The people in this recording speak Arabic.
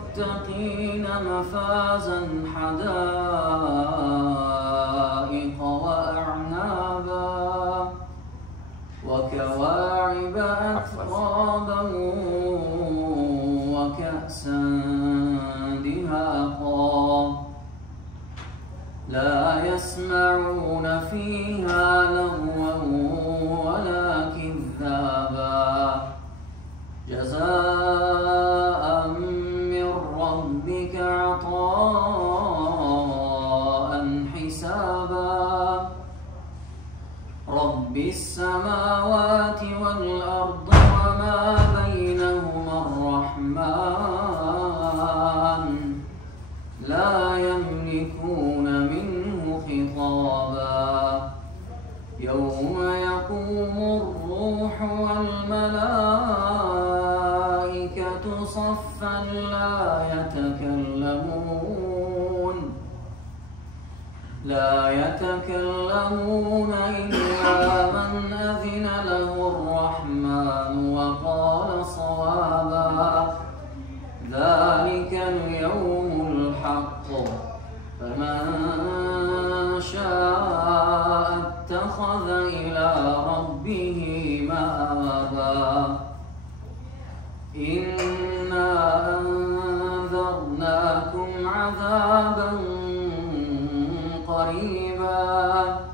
للمتقين مفازا حدائق وأعنابا وكواعب أترابا وكأسا دهاقا لا يسمعون فيها لغوا ولا كذابا جزاء من ربك عطاء حسابا رب السماوات والأرض وما بينهما الرحمن لا يملكون منه خطابا يوم يقوم الروح والملائكة صفا لا يتكلمون إلا من أذن له الرحمن وقال صوابا ذلك اليوم الحق فمن شاء اتخذ إلى ربه مآبا إنا أنذرناكم عذابا قريبا